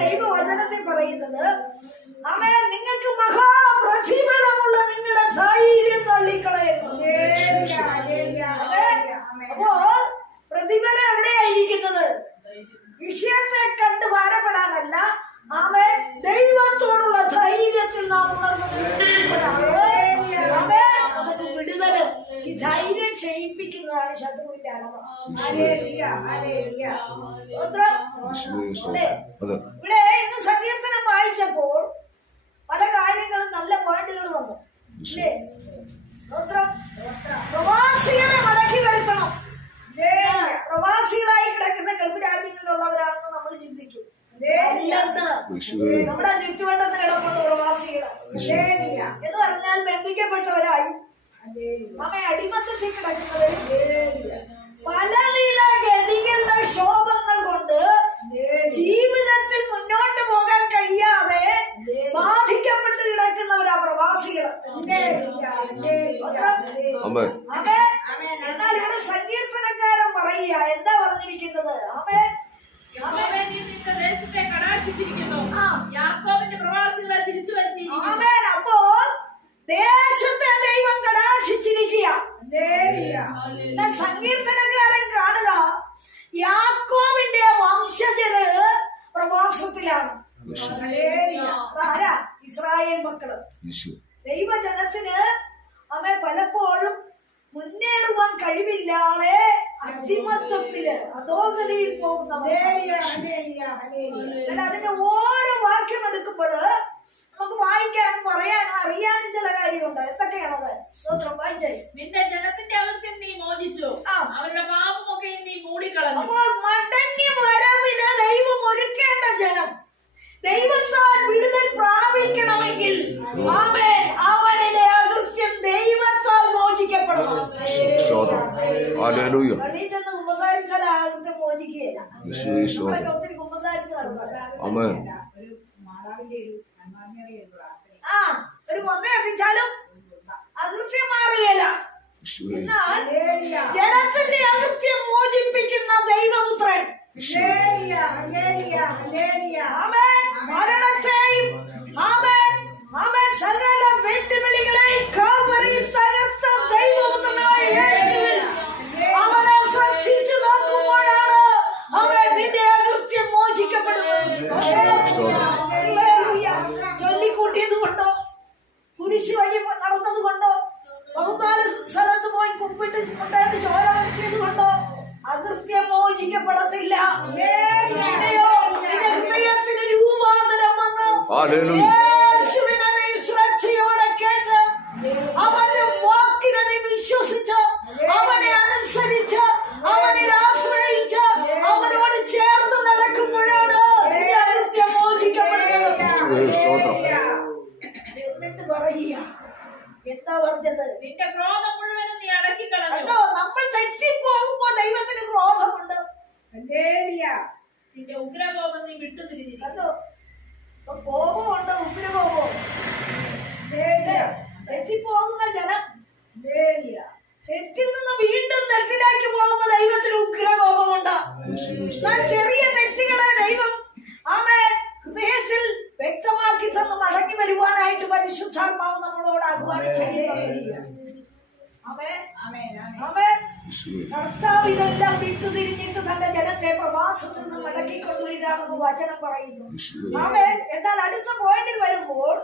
ദൈവവചനത്തിൽ പറയുന്നത് അമേ നിങ്ങൾക്ക് മഹാപ്രതിഫലമുള്ള നിങ്ങളുടെ ധൈര്യം തള്ളിക്കളയുന്നു അപ്പോ പ്രതിഫലം എവിടെയായിരിക്കുന്നത് വിഷയത്തെ കണ്ട് ഭാരപ്പെടാനല്ല. ആമേ ദൈവത്തോടുള്ള ധൈര്യത്തിൽ നാം ഉണർന്നു ആമേ, വിടുതൽ ഈ ധൈര്യം ക്ഷയിപ്പിക്കുന്നതാണ് ശത്രുവിന്റെ അളവ്. ഇവിടെ ഇന്ന് സങ്കീർത്തനം വായിച്ചപ്പോൾ പല കാര്യങ്ങളും നല്ല പോയിന്റുകൾ വന്നു. പ്രവാസികളെ മടക്കി വരുത്തണം. പ്രവാസികളായി കിടക്കുന്ന ഗൾഫ് രാജ്യങ്ങളിലുള്ളവരാണെന്ന് നമ്മൾ ചിന്തിക്കും. നമ്മുടെ ചുറ്റുവട്ടത്ത് കിടക്കുന്ന പ്രവാസികൾ. എന്ന് പറഞ്ഞാൽ ബന്ധിക്കപ്പെട്ടവരായി. നമ്മെ അടിമത്തത്തിൽ കിടക്കുന്നവരും പലവിധ ഗതികളുടെ ശോഭങ്ങൾ കൊണ്ട് ജീവിതത്തിൽ മുന്നോട്ട് പോകാൻ കഴിയാതെ ബാധിക്കപ്പെട്ട് കിടക്കുന്നവരാ പ്രവാസികൾ എന്നാൽ ഇവിടെ സങ്കീർത്തനക്കാരൻ പറയുക എന്താ പറഞ്ഞിരിക്കുന്നത്. ആ. യാക്കോബിന്റെ പ്രവാസികളെ തിരിച്ചു വരുത്തിയിരിക്കുന്നു. അപ്പോ ദേശത്തെ ദൈവം കടാക്ഷിച്ചിരിക്കുക എന്നാൽ സങ്കീർത്തനക്കാരൻ കാണുക യാക്കോവിന്റെ വംശജര് പ്രവാസത്തിലാണ് ആരാ ഇസ്രായേൽ യേശു ദൈവജനത്തിന് അവൻ പലപ്പോഴും മുന്നേറുവാൻ കഴിവില്ലാതെ അടിമത്വത്തിൽ അധോഗതിയിൽ പോകുന്ന അതിന്റെ ഓരോ വാക്യം എടുക്കുമ്പോൾ നമുക്ക് വായിക്കാനും പറയാനും അറിയാനും ചില കാര്യമുണ്ട്. എന്തൊക്കെയാണത് നിന്റെ ജനത്തിന്റെ അകത്തിൽ നീ മോചിച്ചു? ആ. അവരുടെ പാപമൊക്കെ നീ മൂടിക്കളഞ്ഞു. അപ്പോൾ മടങ്ങി വരവിന് ദൈവം ഒരുക്കേണ്ട ജനം. ദൈവത്താൽ ഹല്ലേലൂയ പള്ളിയിൽ ഹല്ലേലൂയ. അവന്റെ വാക്കിനെ നീ വിശ്വസിച്ച് അവനെ അനുസരിച്ച് അവനിൽ ആശ്രയിച്ച് അവനോട് ചേർന്ന് നടക്കുമ്പോഴാണ് എന്നിട്ട് പറയുക എന്താ പറഞ്ഞത്? നിന്റെ ക്രോധം മുഴുവനും നീ അടക്കി കളഞ്ഞു. നമ്മൾ തെറ്റിപ്പോകുമ്പോ ദൈവത്തിന് ക്രോധമുണ്ട്. നിന്റെ ഉഗ്രകോപം നീ വിട്ടുതിരിഞ്ഞിരിക്കുന്നു. കണ്ടോ ഉപ്പിന് കോപമുണ്ട്. ഉഗ്രകോപം തെറ്റിപ്പോകുന്ന ജനം തെറ്റിൽ നിന്ന് വീണ്ടും തെറ്റിലേക്ക് പോകുമ്പോ ദൈവത്തിന് ഉഗ്ര കോപമുണ്ട്. ചെറിയ തെറ്റുകളെ ദൈവം ആമേ ഹൃദയത്തിൽ വ്യക്തമാക്കി തന്ന് മടങ്ങി വരുവാനായിട്ട് പരിശുദ്ധാത്മാവ് നമ്മളോട് ആഹ്വാനം ചെയ്യുന്നു ആമേ ആമേ യേശുവേ കർത്താവ് ഇതെല്ലാം വിട്ടുതിരിഞ്ഞിട്ട് തന്റെ ജനത്തെ പ്രവാസത്തിൽ നിന്ന് മടക്കിക്കൊണ്ടുവരികയാണെന്ന് വചനം പറയുന്നു. എന്നാൽ അടുത്ത പോയിന്റിൽ വരുമ്പോൾ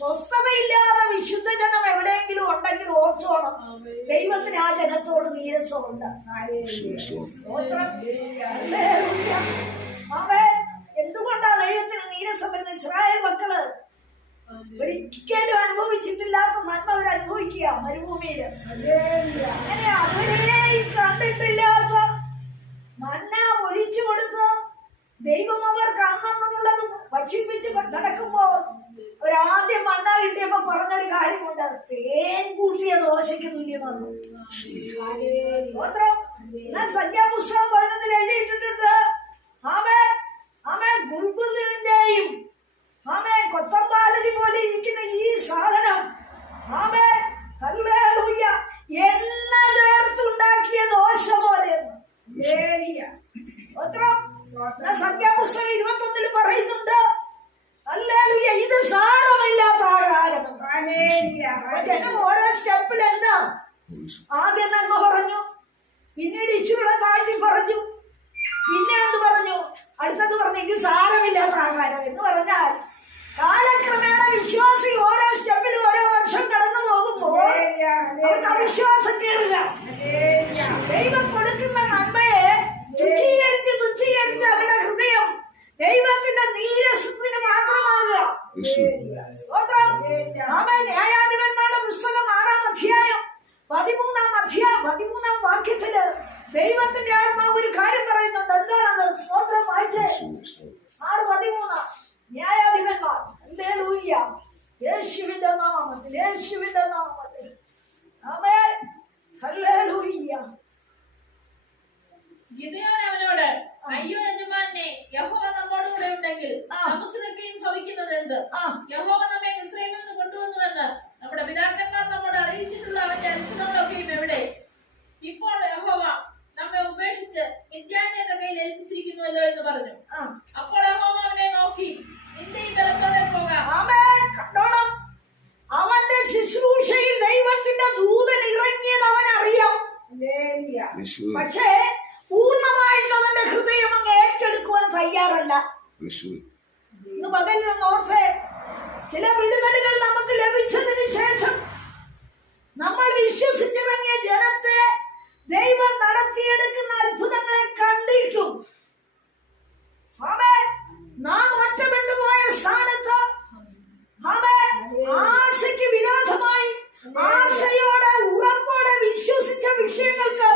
സ്വസ്ഥതയില്ലാതെ വിശുദ്ധ ജനം എവിടെയെങ്കിലും ഉണ്ടെങ്കിൽ ഓർത്തോണം. ദൈവത്തിന് ആ ജനത്തോട് നീരസമുണ്ട്. അവൻ എന്തുകൊണ്ടാ ദൈവത്തിന് നീരസം വരുന്നത്? ഇസ്രായേൽ മക്കൾ ഒരിക്കലും അനുഭവിച്ചിട്ടില്ലാത്ത നന്മ അവർ അനുഭവിക്കുക മരുഭൂമിയിൽ അങ്ങനെ അവരെ കണ്ടിട്ടില്ലാത്ത മന്ന ഒഴിച്ചു കൊടുത്ത ദൈവം അവർക്ക് അന്നെന്നുള്ളത് ഭക്ഷിപ്പിച്ച് നടക്കുമ്പോൾ ഒരാദ്യം വന്ന കിട്ടിയപ്പോ പറഞ്ഞൊരു കാര്യമുണ്ട് തേൻ കൂട്ടിയ ദോശയ്ക്ക് തുല്യമാണ് സ്തോത്രം ഞാൻ പതിനൊന്നിൽ എഴുതിയിട്ടിട്ടുണ്ട് ആമേ ആമേ ഗുൽഗുലിന്റെയും ആമേ കൊത്തമ്പാലരി പോലെ ഇരിക്കുന്ന ഈ സാധനം ആമേ ഹല്ലേലൂയ എണ്ണ ചേർത്തുണ്ടാക്കിയ ദോശ പോലെ സംഖ്യാപുസ്തകം ഇരുപത്തൊന്നിൽ പറയുന്നുണ്ട് ഹല്ലേലൂയ ഇത് സാരമില്ലാത്ത ആഹാരം അപ്പൊ ജനം ഓരോ സ്റ്റെപ്പിൽ എന്താ ആദ്യം നന്മ പറഞ്ഞു പിന്നീട് ഇച്ചിരൂടെ താഴ്ത്തി പറഞ്ഞു പിന്നെ എന്ത് പറഞ്ഞു അടുത്തത് പറഞ്ഞു ഇത് സാരമില്ലാത്ത ആഹാരം എന്ന് പറഞ്ഞാൽ കാലക്രമേണ വിശ്വാസി ഓരോ സ്റ്റെപ്പിലും ഓരോ വർഷം കടന്നു പോകുമ്പോൾ അവിശ്വാസം കേറില്ല ദൈവം കൊടുക്കുന്ന നന്മയെ തുച്ഛീകരിച്ച് തുച്ഛീകരിച്ച് അവരുടെ ഹൃദയം ദൈവത്തിന്റെ നീരസത്തിന് മാത്രമാകുക. ന്യായാധിപന്മാരുടെ പുസ്തകം ആറാം അധ്യായം പതിമൂന്നാം അധ്യായം പതിമൂന്നാം വാക്യത്തിൽ ദൈവത്തിന്റെ ആത്മാവ് ഒരു കാര്യം പറയുന്നുണ്ട്. എന്താണത്? സ്തോത്രം വായിച്ചേ. ആറ് പതിമൂന്ന്. ന്യായാധിപന്മാർ. യേശുവിന്റെ നാമത്തിൽ യേശുവിന്റെ നാമത്തിൽ. ഗിദെയോൻ അവനോട് അയ്യോ യജമാനെ യഹോവ നമ്മോടുകൂടെ ഉണ്ടെങ്കിൽ ആ. നമുക്ക് ഇതൊക്കെയും ഭവിക്കുന്നത് എന്ത് ആ യഹോവ നമ്മെ മിസ്രൈമിൽ നിന്ന് കൊണ്ടുവന്നുവെന്ന് നമ്മുടെ പിതാക്കന്മാർ നമ്മോട് അറിയിച്ചിട്ടുള്ള അവന്റെ അത്ഭുതങ്ങളൊക്കെയും എവിടെ ഇപ്പോൾ യഹോവ നമ്മെ ഉപേക്ഷിച്ച് മിഥ്യാന്റെ കയ്യിൽ ഏൽപ്പിച്ചിരിക്കുന്നുവല്ലോ എന്ന് പറഞ്ഞു ആ അപ്പോൾ യഹോവ അവനെ നോക്കി നിന്റെ ഈ ബലത്തോടെ പോകാം ആമേൻ. കണ്ടോണം അവന്റെ ശുശ്രൂഷയിൽ ദൈവത്തിന്റെ ദൂതൻ ഇറങ്ങിയത് അവൻ അറിയാം യേശുവേ പക്ഷേ പൂർണമായിട്ട് അവന്റെ ഹൃദയം അങ്ങ് ഏറ്റെടുക്കുവാൻ തയ്യാറല്ല യേശുവേ ഇന്ന് പകൽ നിന്ന് ഓർത്തേ ചില വിടുതലുകൾ നമുക്ക് ലഭിച്ചതിന് ശേഷം നമ്മൾ വിശ്വസിച്ചിറങ്ങിയ ജനത്തെ ദൈവം നടത്തിയെടുക്കുന്ന അത്ഭുതങ്ങളെ കണ്ടിട്ടും ആമേൻ. നാം ഒറ്റപ്പെട്ടു പോയ സ്ഥാനത്ത് ആമേൻ. ആശയ്ക്ക് വിരോധമായി ആശയോടെ ഉറപ്പോടെ വിശ്വസിച്ച വിഷയങ്ങൾക്ക്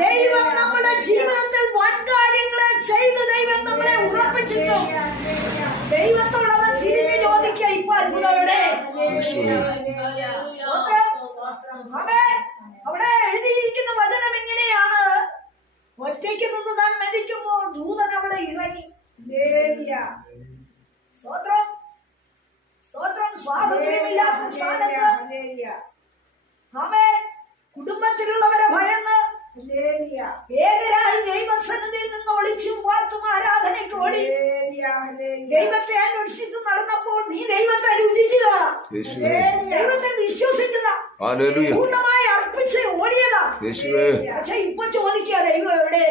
ദൈവം നമ്മുടെ ജീവിതത്തിൽ വൻ കാര്യങ്ങളെ ചെയ്ത് ദൈവം നമ്മളെ ഉറപ്പിച്ചിട്ടും ദൈവത്തോടവൻ തിരിഞ്ഞു ചോദിക്കുക ഇപ്പൊ അത്ഭുതം എവിടെ ആമേൻ. അവിടെ എഴുതിയിരിക്കുന്ന വചനം എങ്ങനെയാണ് ഒറ്റയ്ക്ക് നിന്ന് താൻ മരിക്കുമ്പോൾ ദൂതൻ അവിടെ ഇറങ്ങി സ്തോത്രം സ്തോത്രം സ്വാതന്ത്ര്യമില്ലാത്ത സ്ഥാനത്ത് ആമേ കുടുംബത്തിലുള്ളവരെ ഭയന്ന്. ഏകരായി ദൈവസന്നിധിയിൽ നിന്ന് ഒളിച്ചും പാർത്തും ആരാധനയ്ക്ക് ഓടി. ദൈവത്തെ അന്വേഷിച്ച് നടന്നപ്പോൾ നീ ദൈവത്തെ രുചിച്ചതാ യേശുവേ. ദൈവത്തെ വിശ്വസിച്ചതാ ഹല്ലേലൂയ. പൂർണമായി അർപ്പിച്ച് ഓടിയതാ. യേശുവേ. പക്ഷെ ഇപ്പൊ ചോദിക്കുക ദൈവം എവിടെ?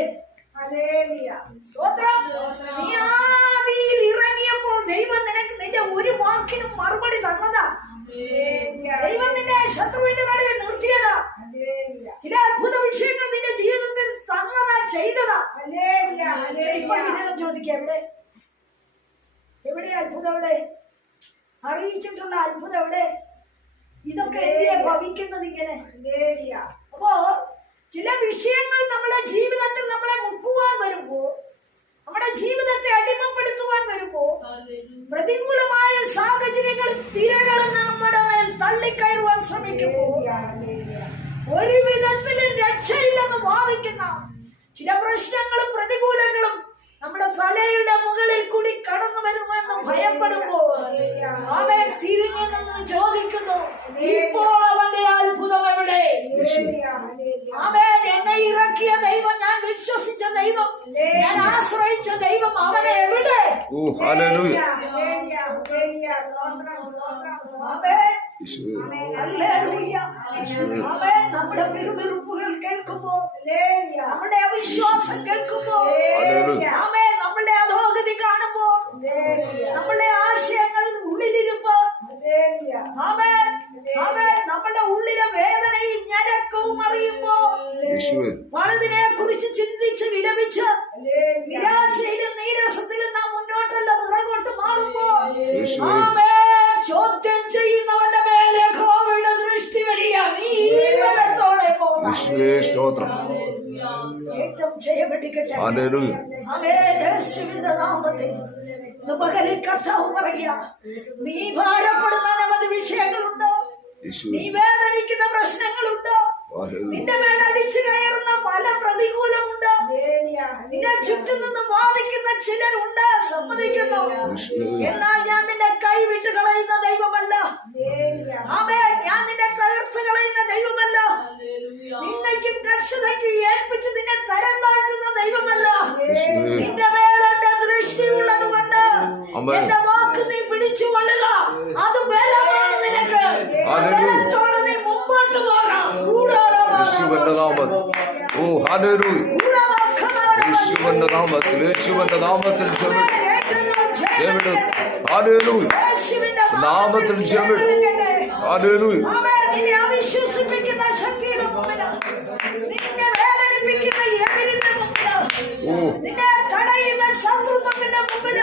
സ്തോത്രം. നീ ദൈവം നിനക്ക് നിന്റെ ഒരു വാക്കിനും മറുപടി തന്നതാ. ദൈവം നിന്നെ ശത്രുവിന്റെ നടുവിൽ നിർത്തിയതാ. ചില അത്ഭുത വിഷയങ്ങൾ നിന്റെ ജീവിതത്തിൽ തന്നതാ ചെയ്തതാ. ചോദിക്കാം ചോദിക്കുക എവിടെ എവിടെ അത്ഭുതം എവിടെ അറിയിച്ചിട്ടുള്ള അത്ഭുതം എവിടെ? ഇതൊക്കെ എന്തിനാ ഭവിക്കുന്നത് ഇങ്ങനെ? അപ്പോ ചില വിഷയങ്ങൾ നമ്മുടെ ജീവിതത്തിൽ നമ്മളെ മുക്കുവാൻ വരുമ്പോ നമ്മുടെ ജീവിതത്തെ അടിമപ്പെടുത്തുവാൻ വരുമ്പോ പ്രതികൂലമായ സാഹചര്യങ്ങൾ തിരകൾ നമ്മുടെ മേൽ തള്ളിക്കയറുവാൻ ശ്രമിക്കുമ്പോ ഒരു വിധത്തിലും രക്ഷയില്ലെന്ന് വാദിക്കുന്ന ചില പ്രശ്നങ്ങളും പ്രതികൂലങ്ങളും നമ്മുടെ തലയുടെ മുകളിൽ കൂടി കടന്നു വരുമെന്ന് ഭയപ്പെടുമ്പോൾ അവൻ തിരിഞ്ഞു നിന്ന് ചോദിക്കുന്നു ഇപ്പോൾ അവന്റെ അത്ഭുതം എവിടെ? അവൻ എന്നെ ഇറക്കിയ ദൈവം ഞാൻ വിശ്വസിച്ച. ദൈവം. ഞാൻ ആശ്രയിച്ച ദൈവം അവനെ എവിടെ? നമ്മുടെ പിറുപിറുപ്പുകൾ കേൾക്കുമ്പോ നമ്മുടെ അവിശ്വാസം കേൾക്കുമ്പോ ഹല്ലേലൂയ. നമ്മളുടെ അധോഗതി കാണുമ്പോ നമ്മളുടെ ആശയങ്ങൾ ഉള്ളിലിരുമ്പോ? ആമേൻ. ആമേ നമ്മുടെ ഉള്ളിലെ വേദനയും ഞരക്കവും അറിയുമ്പോ പലതിനെ കുറിച്ച് ചിന്തിച്ച് വിലപിച്ച് നിരാശയിലും നീരസത്തിലും നാം മുന്നോട്ടല്ല പുറകോട്ട് മാറുമ്പോ ചോദ്യം ചെയ്യുന്നവന്റെ മേലെ കോവിഡ് ദൃഷ്ടി വരിക നീ പോകണം ഏറ്റവും നാമത്തിൽ. പകലിൽ കർത്താവ് പറയുക നീ ഭാരപ്പെടുന്ന അനവധി വിഷയങ്ങളുണ്ട്. നീ വേദനിക്കുന്ന പ്രശ്നങ്ങളുണ്ട്. നിന്റെ മേൽ അടിച്ചു കയറുന്ന പല പ്രതികൂലമുണ്ട്. നിന്നെ ചുറ്റും നിന്ന് വാദിക്കുന്ന ചിലരുണ്ട്. സമ്മതിക്കുന്നു. എന്നാൽ ഞാൻ നിന്നെ കൈവിട്ട് കളയുന്ന ദൈവമല്ല. ആമേ ഞാൻ നിന്നെ തകർത്ത് കളയുന്ന ദൈവമല്ല. നിന്നയ്ക്കും കർഷകയ്ക്കും ഏൽപ്പിച്ച് നിന്നെ തരം താഴ്ത്തുന്ന ദൈവമല്ല. നിന്റെ നിന്റെ ദൃഷ്ടി ദൃഷ്ടിയുള്ളത് കൊണ്ട് എന്റെ വാക്ക് നീ പിടിച്ചു കൊള്ളുക. അത് ബലമാണ് നിനക്ക്. ബലത്തോടെ നീ മുമ്പോട്ട് പോകാം നാമത്തിൽ ഓ ഹല്ലേലൂയ. യേശുവിന്റെ നാമത്തിൽ യേശുവിന്റെ നാമത്തിൽ ചെവിട് ചെവിട് ഹല്ലേലൂയ. നാമത്തിൽ ചെവിട് ഹല്ലേലൂയ. നിന്നെ നിന്നെ നിന്നെ തടയുന്ന ശത്രുത്വത്തിന്റെ മുമ്പിൽ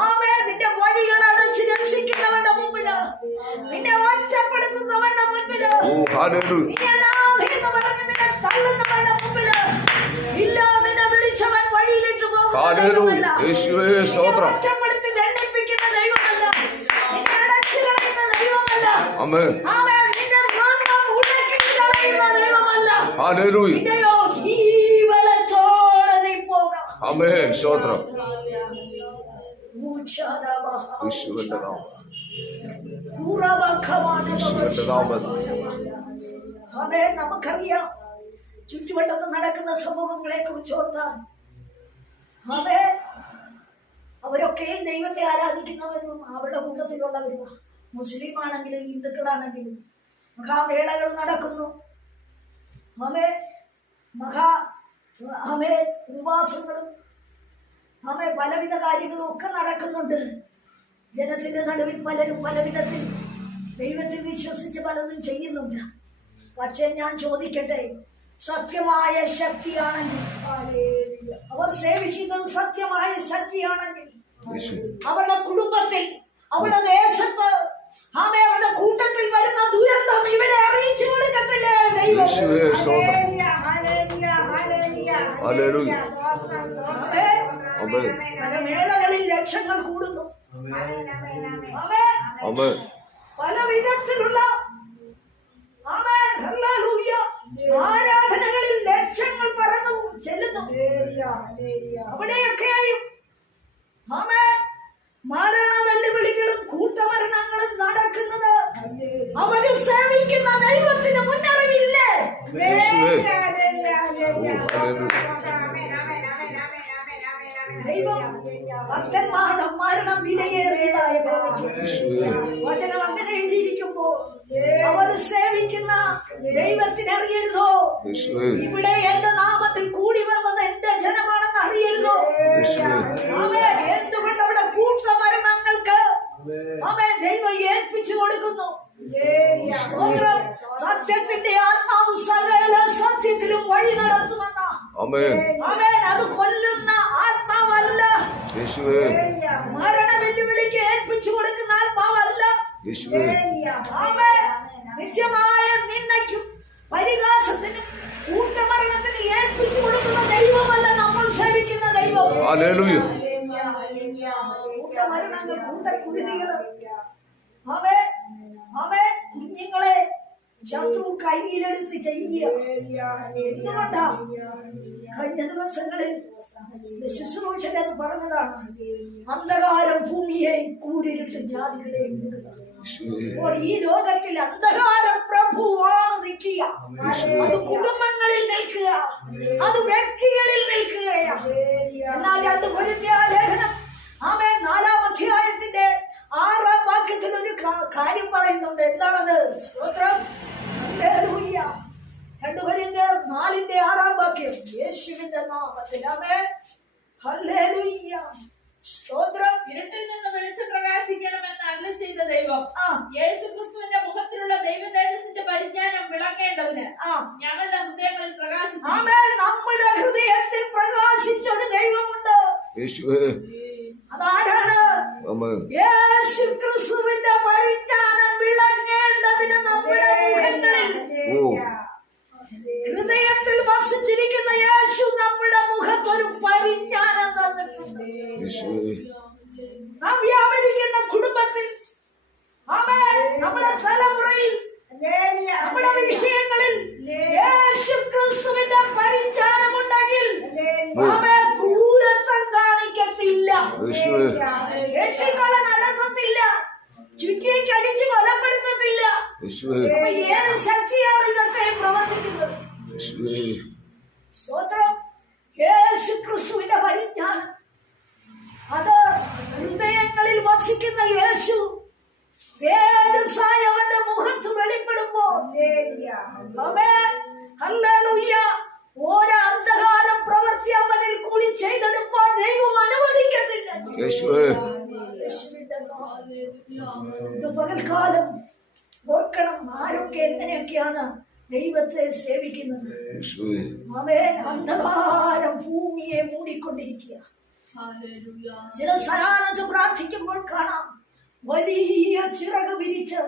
ആമേ നിന്റെ വഴികൾ അടച്ച് രസിക്കുന്നവന്റെ മുമ്പിൽ നിന്നെ ഒറ്റപ്പെടുത്തുന്നവന്റെ മുമ്പിൽ ഓ സ്തോത്രം. നാമം നമുക്കറിയാം. ചുറ്റുവട്ടത്ത് നടക്കുന്ന സംഭവങ്ങളെ കുറിച്ച് ആമേ അവരൊക്കെ ദൈവത്തെ ആരാധിക്കുന്നവരും അവരുടെ കൂട്ടത്തിലുള്ളവരും മുസ്ലിം ആണെങ്കിലും ഹിന്ദുക്കളാണെങ്കിലും മഹാമേളകൾ നടക്കുന്നു. അമേ മഹാ അമേ ഉപവാസങ്ങളും അമേ പലവിധ കാര്യങ്ങളും ഒക്കെ നടക്കുന്നുണ്ട്. ജനത്തിന്റെ നടുവിൽ പലരും പല വിധത്തിൽ ദൈവത്തിൽ വിശ്വസിച്ച് പലതും ചെയ്യുന്നുണ്ട്. പക്ഷെ ഞാൻ ചോദിക്കട്ടെ സത്യമായ ശക്തിയാണെങ്കിൽ അവർ സേവിക്കുന്നത് സത്യമായ ശക്തിയാണെങ്കിൽ യേശു. അവരുടെ കുടുംബത്തിൽ അവരുടെ ദേശത്ത് ആമേ അവരുടെ കൂട്ടത്തിൽ വരുന്ന ദുരന്തം ഇവരെ അറിയിച്ചു കൊടുക്കത്തില്ലേ? ദൈവം മേളകളിൽ ലക്ഷങ്ങൾ കൂടുന്നു. പല വിധത്തിലുള്ള. ആരാധനകളിൽ ലക്ഷങ്ങൾ ചെല്ലുന്നു. അവിടെയൊക്കെയായും മരണ വെല്ലുവിളികളും കൂട്ടമരണങ്ങളും നടക്കുന്നത്. അവർ സേവിക്കുന്ന ദൈവത്തിന് മുന്നറിവില്ലേ? ദൈവം ഭക്തന്മാരുടെ മരണം വിലയേറിയതായ കാണിക്കും യേശുവേ. വചനം അങ്ങനെ എഴുതിയിരിക്കുമ്പോ അവർ സേവിക്കുന്ന ദൈവത്തിന് അറിയരുതോ യേശുവേ. ഇവിടെ എന്റെ നാമത്തിൽ കൂടി വന്നത് എന്റെ ജനമാണെന്ന് അറിയരുതോ? അവൻ എന്തുകൊണ്ട് അവിടെ കൂട്ടമരണങ്ങൾക്ക് അവൻ ദൈവം ഏൽപ്പിച്ചു കൊടുക്കുന്നു. സത്യത്തിന്റെ ആത്മാവ് സകല സത്യത്തിലും വഴി നടത്തുമെന്ന അവൻ അത് കൊല്ലുന്ന മരണ വെല്ലുവിളിക്ക് ഏൽപ്പിച്ചു കൊടുക്കുന്ന ആത്മാവല്ല. യേശുവേ. ആമേൻ. നിത്യമായ നിന്നയ്ക്കും പരിഹാസത്തിനും കൂട്ടമരണത്തിന് ഏൽപ്പിച്ചു കൊടുക്കുന്ന ദൈവമല്ല നമ്മൾ സേവിക്കുന്ന ദൈവം. കൂട്ടമരണങ്ങൾ കൂട്ടക്കുരുതികൾ അവേ അവേ കുഞ്ഞുങ്ങളെ ശത്രു കയ്യിലെടുത്ത് ചെയ്യുക. എന്തുകൊണ്ടാ? കഴിഞ്ഞ ദിവസങ്ങളിൽ ശുശ്രൂഷകൻ പറഞ്ഞതാണ്. അന്ധകാരം ഭൂമിയെ കൂരിരുട്ട് ജാതികളെ അപ്പോൾ ഈ ലോകത്തിൽ അന്ധകാര പ്രഭുവാണ് നിൽക്കുക. അത് കുടുംബങ്ങളിൽ നിൽക്കുക. അത് വ്യക്തികളിൽ നിൽക്കുകയാ എന്നാൽ രണ്ട് ലേഖനം ആമേ നാലാം അധ്യായത്തിന്റെ ആറാം വാക്യത്തിൽ ഒരു കാര്യം പറയുന്നുണ്ട്. എന്താണത്? സ്തോത്രം. ഹല്ലേലൂയ. രണ്ട് കൊരിന്ത്യർ നാലിന്റെ ആറാം വാക്യം. യേശുവിന്റെ നാമത്തിൽ അമേ ഹല്ലേലൂയ സ്തോത്രം. ഇരുട്ടിൽ നിന്ന് വെളിച്ചം പ്രകാശിക്കണമെന്ന് അരുളി ചെയ്ത ദൈവം. ആ. യേശു മുഖത്തിലുള്ള ദൈവ തേജസ്സിന്റെ പരിജ്ഞാനം വിളങ്ങേണ്ടതിന് ആ. ഞങ്ങളുടെ ഹൃദയങ്ങളിൽ പ്രകാശിച്ചു ആമേ നമ്മുടെ ഹൃദയത്തിൽ പ്രകാശിച്ചൊരു ദൈവമുണ്ട്. നടത്തത്തില്ല. ചുറ്റിയേക്ക് അടിച്ച് കൊലപ്പെടുത്തത്തില്ല. ഏത് ശക്തിയാണ് ഇതൊക്കെ പ്രവർത്തിക്കുന്നത്? സ്തോത്രം. യേശു ക്രിസ്തുവിന്റെ പരിജ്ഞാനം. അത് ഹൃദയങ്ങളിൽ വസിക്കുന്ന യേശു തേജസ്സായ അവന്റെ മുഖത്ത് വെളിപ്പെടുമ്പോ? ഒരു അന്ധകാര പ്രവൃത്തി അവനിൽ കൂടി ചെയ്തെടുപ്പാൻ ദൈവം അനുവദിക്കത്തില്ല. പകൽക്കാലം ഓർക്കണം ആരൊക്കെ എങ്ങനെയൊക്കെയാണ് ദൈവത്തെ സേവിക്കുന്നത്. അവൻ അന്ധകാരം ഭൂമിയെ മൂടിക്കൊണ്ടിരിക്കുക ചില സ്ഥലത്ത് പ്രാർത്ഥിക്കുമ്പോൾ കാണാം. വലിയ ചിറക് വിരിച്ച്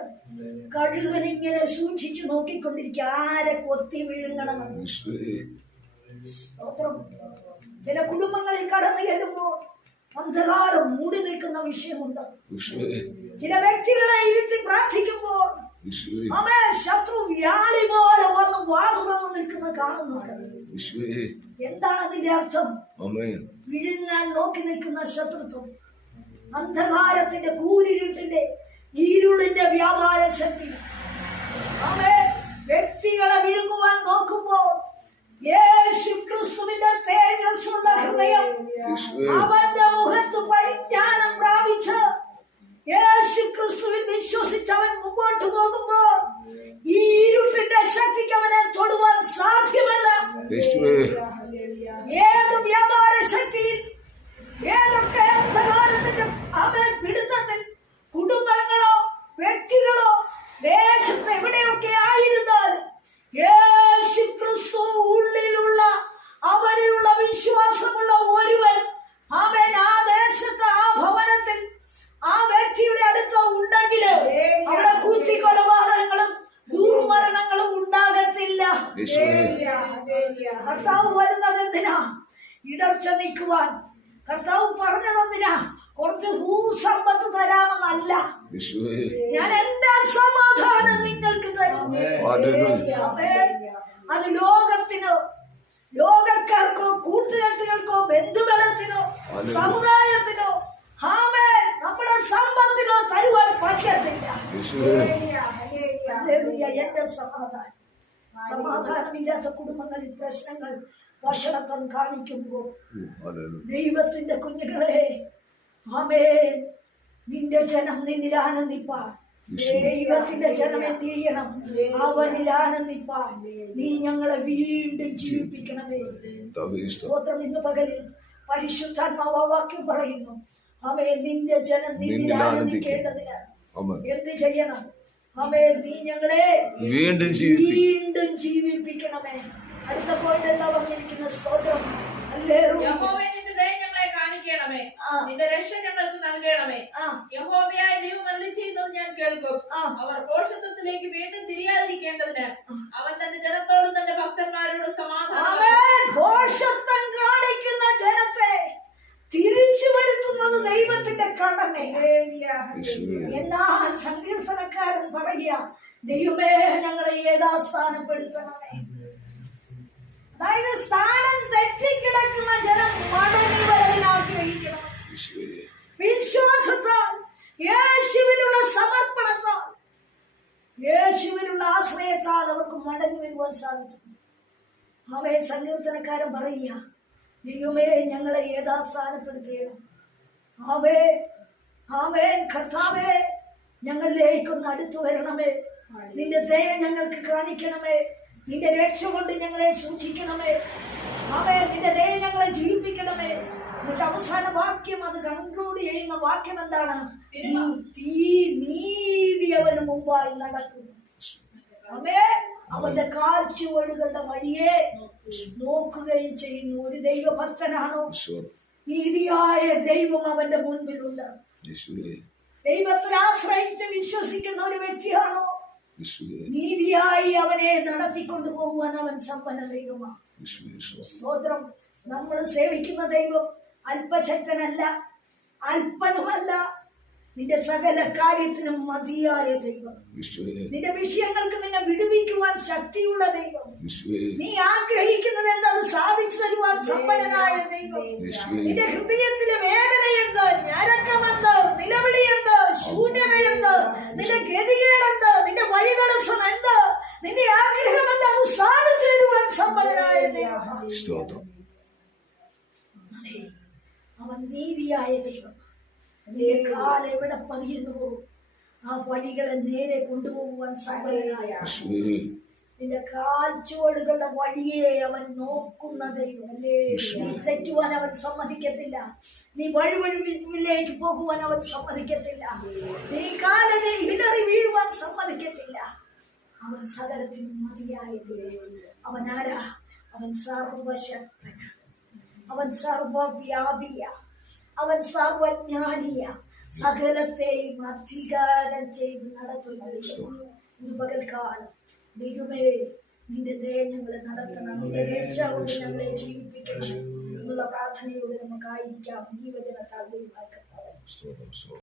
കഴുകനിങ്ങനെ സൂക്ഷിച്ചു നോക്കിക്കൊണ്ടിരിക്കുക. ആരെ കൊത്തി വിഴുങ്ങണമെന്ന് സ്തോത്രം. ചില കുടുംബങ്ങളിൽ കടന്നു ചെല്ലുമ്പോൾ അന്ധകാരം മൂടി നിൽക്കുന്ന വിഷയമുണ്ട്. ചില വ്യക്തികളെ ഇരുത്തി പ്രാർത്ഥിക്കുമ്പോൾ അവൻ ശത്രു വ്യാളി പോലെ വന്ന് വാതുറന്ന് നിൽക്കുന്ന കാണുന്നുണ്ട്. എന്താണ് അതിന്റെ അർത്ഥം? വിഴുങ്ങാൻ നോക്കി നിൽക്കുന്ന ശത്രുത്വം. അന്ധകാരത്തിന്റെ കൂരിരുട്ടിന്റെ ഇരുളിന്റെ വ്യാപാര ശക്തി. അവൻ വ്യക്തികളെ വിഴുങ്ങുവാൻ നോക്കുമ്പോൾ യേശു ക്രിസ്തുവിന്റെ തേജസ്സുള്ള ഹൃദയം യേശുവേ. അവന്റെ മുഖത്ത് പരിജ്ഞാനം പ്രാപിച്ച് യേശു ക്രിസ്തുവിൽ വിശ്വസിച്ചവൻ മുമ്പോട്ട് പോകുമ്പോൾ ഈ ഇരുട്ടിന്റെ ശക്തിക്ക് അവനെ തൊടുവാൻ സാധ്യമല്ല. ഏത് വ്യാപാര ശക്തിയിൽ ഏതൊക്കെ അന്ധകാരത്തിന്റെ അവൻ പിടുത്തത്തിൽ കുടുംബങ്ങളോ വ്യക്തികളോ ദേശത്ത് എവിടെയൊക്കെ ആയിരുന്നാൽ യേശു ക്രിസ്തു ഉള്ളിലുള്ള അവരിലുള്ള വിശ്വാസമുള്ള ഒരുവൻ അവൻ ആ ദേശത്ത് ആ ഭവനത്തിൽ ആ വ്യക്തിയുടെ അടുത്ത് ഉണ്ടെങ്കിൽ അവിടെ കുത്തിക്കൊലപാതകങ്ങളും ദുർമരണങ്ങളും ഉണ്ടാകത്തില്ല. കർത്താവ് വരുന്നത് എന്തിനാ? ഇടർച്ച നീക്കുവാൻ. കർത്താവ് പറഞ്ഞതെന്തിനാ കുറച്ച് ഭൂസമ്പത്ത് തരാമെന്നല്ല ഞാൻ എന്താ സമാധാനം നിങ്ങൾക്ക് തരും. അത് ലോകത്തിനോ ലോകക്കാർക്കോ കൂട്ടുകെട്ടുകൾക്കോ ബന്ധുബലത്തിനോ. സമുദായത്തിനോ ആമേ നമ്മുടെ സമ്പത്തിനോ തരുവാൻ പറ്റത്തില്ല. എന്റെ സമാധാനം. സമാധാനമില്ലാത്ത കുടുംബങ്ങളിൽ പ്രശ്നങ്ങൾ ഭക്ഷണത്വം കാണിക്കുമ്പോൾ ഹല്ലേലൂയ. ദൈവത്തിന്റെ കുഞ്ഞുങ്ങളെ ആമേ നിന്റെ ജനം നിന്നിലാണ് ആനന്ദിപ്പാൻ. ദൈവത്തിന്റെ ജനം എന്ത് ചെയ്യണം അവനിൽ ആനന്ദിപ്പാൻ നീ ഞങ്ങളെ വീണ്ടും ജീവിപ്പിക്കണമേ. സ്തോത്രം ഇന്ന് പകലിൽ പരിശുദ്ധാത്മാവ വാക്യം പറയുന്നു. അവയെ നിന്റെ ജനം നിന്നിലാണ് നിന്നിൽ ആനന്ദിക്കേണ്ടതിന് ആമേൻ. എന്ത് ചെയ്യണം? അവയെ നീ ഞങ്ങളെ വീണ്ടും വീണ്ടും ജീവിപ്പിക്കണമേ. അടുത്ത പോയിന്റ് എന്താ പറഞ്ഞിരിക്കുന്ന സ്തോത്രം. ഹല്ലേലൂയ. യഹോവേ നിന്റെ ദയ ഞങ്ങളെ കാണിക്കണമേ ആ. നിന്റെ രക്ഷ ഞങ്ങൾക്ക് നൽകണമേ യഹോവയായ ദൈവം അല്ല ചെയ്തത് ഞാൻ കേൾക്കും. അവർ പോഷത്വത്തിലേക്ക് വീണ്ടും തിരിയാതിരിക്കേണ്ടതിന് അവൻ തന്റെ ജനത്തോടും തന്റെ ഭക്തന്മാരോടും സമാധാനം കാണിക്കുന്ന ജനത്തെ തിരിച്ചു വരുത്തുന്നത് ദൈവത്തിന്റെ കടമ. എന്നാൽ സങ്കീർത്തനക്കാരൻ പറയുക ദൈവമേ ഞങ്ങളെ യഥാസ്ഥാനപ്പെടുത്തണമേ. അതായത് സ്ഥാനം തെറ്റിക്കിടക്കുന്ന ജനം ആഗ്രഹിക്കണം യേശുവേ വിശ്വാസത്താൽ യേശുവിനുള്ള സമർപ്പണത്താൽ യേശുവിനുള്ള ആശ്രയത്താൽ അവർക്ക് മടങ്ങി വരുവാൻ സാധിക്കും. അവയെ സങ്കീർത്തനക്കാരൻ പറയുക ദൈവമേ ഞങ്ങളെ ഏതാ യഥാസ്ഥാനപ്പെടുത്തിയണം ആവേ ആമേൻ കർത്താവേ ഞങ്ങളിലേക്കൊന്ന് അടുത്തു വരണമേ. നിന്റെ ദയ ഞങ്ങൾക്ക് കാണിക്കണമേ. നിന്റെ രക്ഷ കൊണ്ട് ഞങ്ങളെ സൂക്ഷിക്കണമേ അവയെ നിന്റെ ദയ ഞങ്ങളെ ജീവിപ്പിക്കണമേ. എന്നിട്ട് അവസാന വാക്യം അത് കൺക്ലൂഡ് ചെയ്യുന്ന വാക്യം എന്താണ്? തീ നീതി അവന് മുമ്പായി നടക്കും. അവേ അവന്റെ കാഴ്ചവടുകളുടെ വഴിയെ നോക്കുകയും ചെയ്യുന്നു. ഒരു ദൈവഭക്തനാണോ? നീതിയായ ദൈവം അവന്റെ മുൻപിലുണ്ട്. ദൈവത്തിൽ ആശ്രയിച്ച് വിശ്വസിക്കുന്ന ഒരു വ്യക്തിയാണോ? നീതിയായി അവനെ നടത്തിക്കൊണ്ടു പോകുവാൻ അവൻ സമ്പന്ന ദൈവമാണ് സ്തോത്രം. നമ്മൾ സേവിക്കുന്ന ദൈവം അല്പശക്തനല്ല അല്പനുമല്ല നിന്റെ സകല കാര്യത്തിനും മതിയായ ദൈവം. നിന്റെ വിഷയങ്ങൾക്ക് നിന്നെ വിടുവിക്കുവാൻ ശക്തിയുള്ള ദൈവം. നീ ആഗ്രഹിക്കുന്നത് എന്നത് സാധിച്ചു തരുവാൻ സമ്പന്നനായ ദൈവം. നിന്റെ ഹൃദയത്തിലെ വേദനയുണ്ട് ഞരക്കമുണ്ട് നിലവിളിയുണ്ട് ശൂന്യതയുണ്ട് നിന്റെ ഗതികേടുണ്ട് നിന്റെ വഴി തടസ്സം എന്ത് നിന്റെ ആഗ്രഹം എന്ത് അത് സാധിച്ചു തരുവാൻ സമ്പന്നനായ ദൈവം. അവൻ നീതിയായ ദൈവം. നിന്റെ കാൽ എവിടെ പതിയുന്നുവോ? ആ വഴികളെ നേരെ കൊണ്ടുപോകുവാൻ സകലനായ നിന്റെ കാൽച്ചുവടുകളുടെ വഴിയെ അവൻ നോക്കുന്ന ദൈവം. നീ തെറ്റുവാൻ അവൻ സമ്മതിക്കത്തില്ല. നീ വഴിവഴിവിലേക്ക് പോകുവാൻ അവൻ സമ്മതിക്കത്തില്ല. നീ കാലനെ ഇടറി വീഴുവാൻ സമ്മതിക്കത്തില്ല. അവൻ സകലത്തിനും മതിയായത്. അവൻ ആരാ? അവൻ സർവശക്തന അവൻ സർവവ്യാപിയ അവൻ സർവജ്ഞാനിയ. സകലത്തെയും അധികാരം ചെയ്ത് നടത്തുന്ന പകൽക്കാലം ദൈവമേ നിന്റെ ദയ ഞങ്ങളെ നടത്തണം. നിന്റെ രക്ഷ കൊണ്ട് ഞങ്ങളെ ജീവിപ്പിക്കണം. എന്നുള്ള പ്രാർത്ഥനയോട് നമുക്കായിരിക്കാം. ഈ വചനത്താൽ